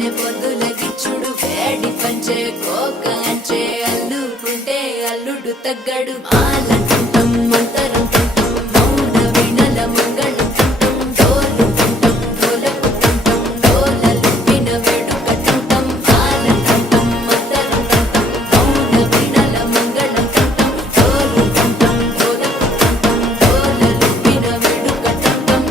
తేనె పొద్దుల గిచ్చుడు వేడి పంచే కోక అంచే అల్లుకుంటే అల్లుడు తగ్గడు మాలంటుంటాం మంతరం తుంటాం మౌన వినల మంగళం తుంటాం డోలు తుంటాం డోలకు తుంటాం డోలలు విన వేడుక తుంటాం మాలంటుంటాం మంతరం తుంటాం మౌన వినల మంగళం తుంటాం డోలు తుంటాం డోలకు తుంటాం డోలలు విన వేడుక తుంటాం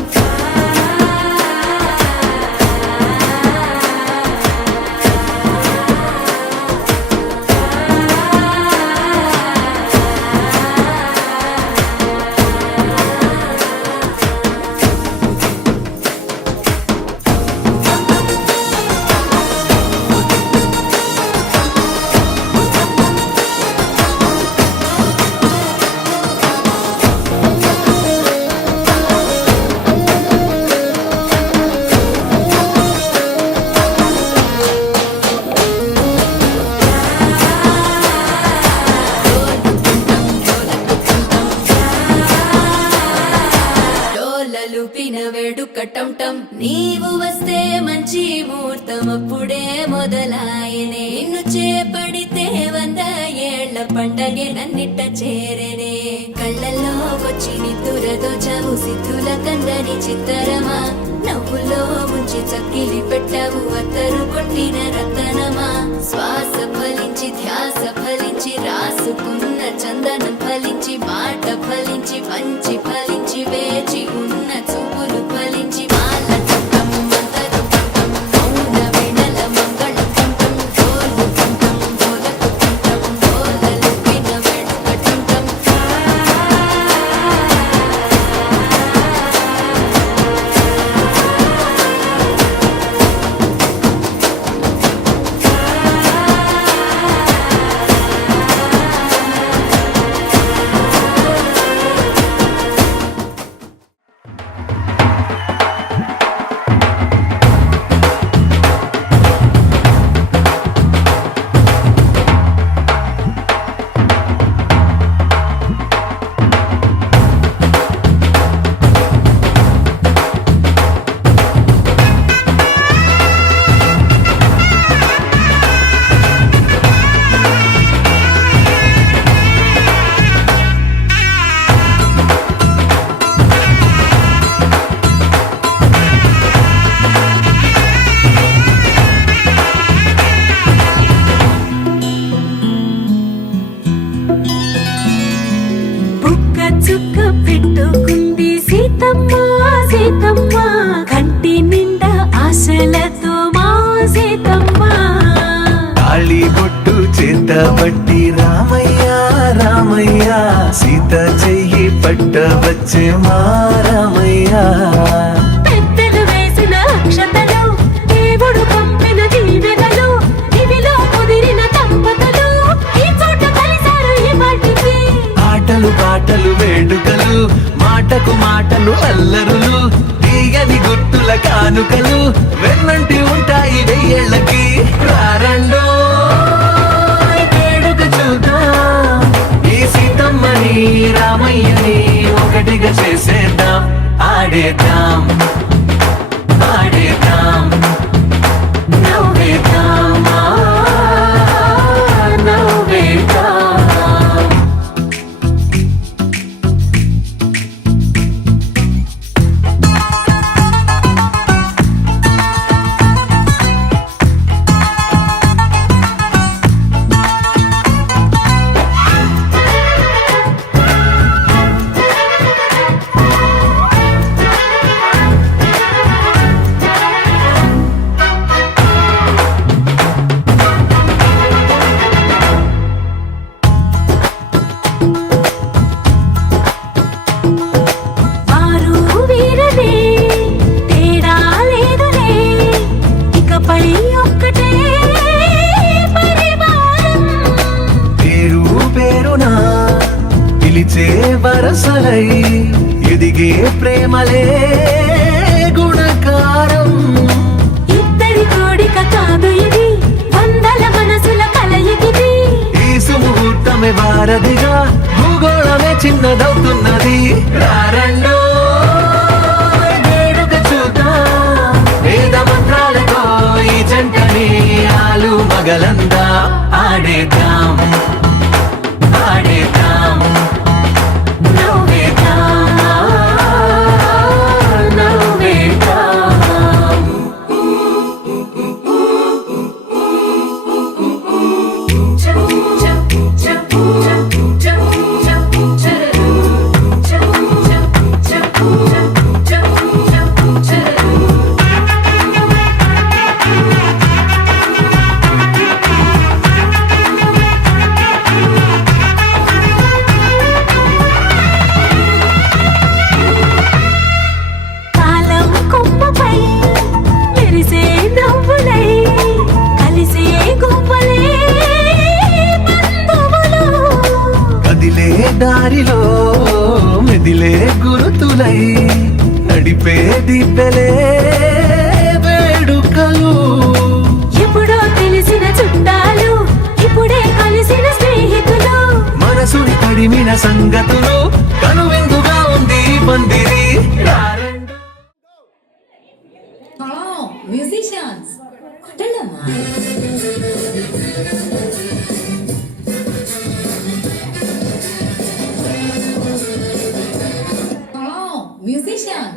డోలలుపిన వేడుకటంటం నీవు వస్తే మంచి ముహూర్తం అప్పుడే మొదలాయనే నిన్ను చేపడితే 100 ఏళ్ల పండగే నన్నిట్ట చేరనే కళ్ళల్లో వచ్చి నిద్దురదో చవు సిద్ధుల కందని చిత్తరమా నవ్వులో ముంచి చక్కిలి పెట్టావు అత్తరు కొట్టిన రతనమా శ్వాస ఫలించి ధ్యాస ఫలించి రాసుకున్న చందనం ఫలించి మాట ఫలించి పంచి ఫలించి వేచి ఉన్న చూపులు ఫలించి మాల తుంటం మంతరం తుంటం మౌన వినల మంగళం తుంటం డోలు తుంటం డోలకు తుంటం డోలలు విన వేడుక తుంటం చుక్క పెట్టుకుంది సీతమ్మ సీతమ్మ కంటి నిండా ఆశలతో మా సీతమ్మ తాళి బొట్టు చేత బట్టి రామయ్య రామయ్య సీత చెయ్యి పట్ట వచ్చే మా రామయ్య పెద్దలు వేసిన అక్షతలు దేవుడు పంపిన దీవెనలు ఇవిలో కుదిరిన దంపతులు ఈ చోట కలిసారు ఈ వాటికి ఆటలు పాటలు వేడుకలు మాటకు మాటలు అల్లరులు తీయని గుర్తుల కానుకలు వెన్నంటి ఉంటాయి 1000 ఏళ్ళకి రారండో వేడుక చూద్దాం ఈ సీతమ్మని రామయ్యని ఒకటిగా చేసేద్దాం ఆడేద్దాం ఆడేద్దాం నవ్వేద్దాం నవ్వేద్దాం వారు వీరనే తేడా లేదులే ఇకపై ఒక్కటే పరివారం పేరు పేరునా పిలిచే వరసలై ఎదిగే ప్రేమలే గుణకారం ఇద్దరి కోడిక కాదు ఇది వందల మనసుల కలయికిది ఈ సుముహూర్తమే వారధిగా భూగోళమే చిన్నదవుతున్నది రారండో వేడుక చూద్దాం వేద మంత్రాలతో ఈ జంట ఆడేద్దాం ఆడేద్దాం నవ్వేద్దాం నవ్వేద్దాం కాలం కొమ్మపై మెరిసే నవ్వులై కలిసే గువ్వలే బంధువులు కదిలే దారిలో మెదిలే గురుతులై నడిపే దిబ్బెలే వేడుకలు ఎప్పుడో తెలిసిన చుట్టాలు ఇప్పుడే కలిసిన స్నేహితులు మనసుని తడిమిన సంగతులు కనువిందుగా ఉంది ఈ పందిరి మ్యూజిషియన్స్ కొట్టండమ్మా మ్యూజిషియన్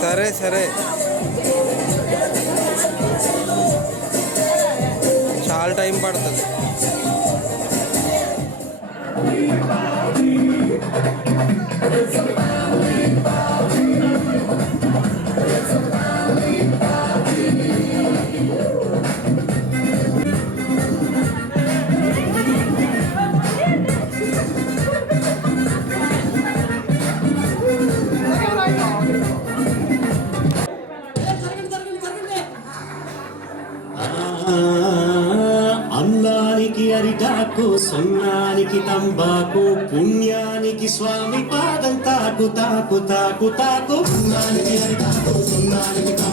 సరే సరే చాలా టైం పడుతుంది అందానికి అరిటాకు సున్నానికి తంబాకు పుణ్యానికి స్వామి పాదం తాకు తాకు తాకు తాకు అందానికి అరిటాకు సున్నానికి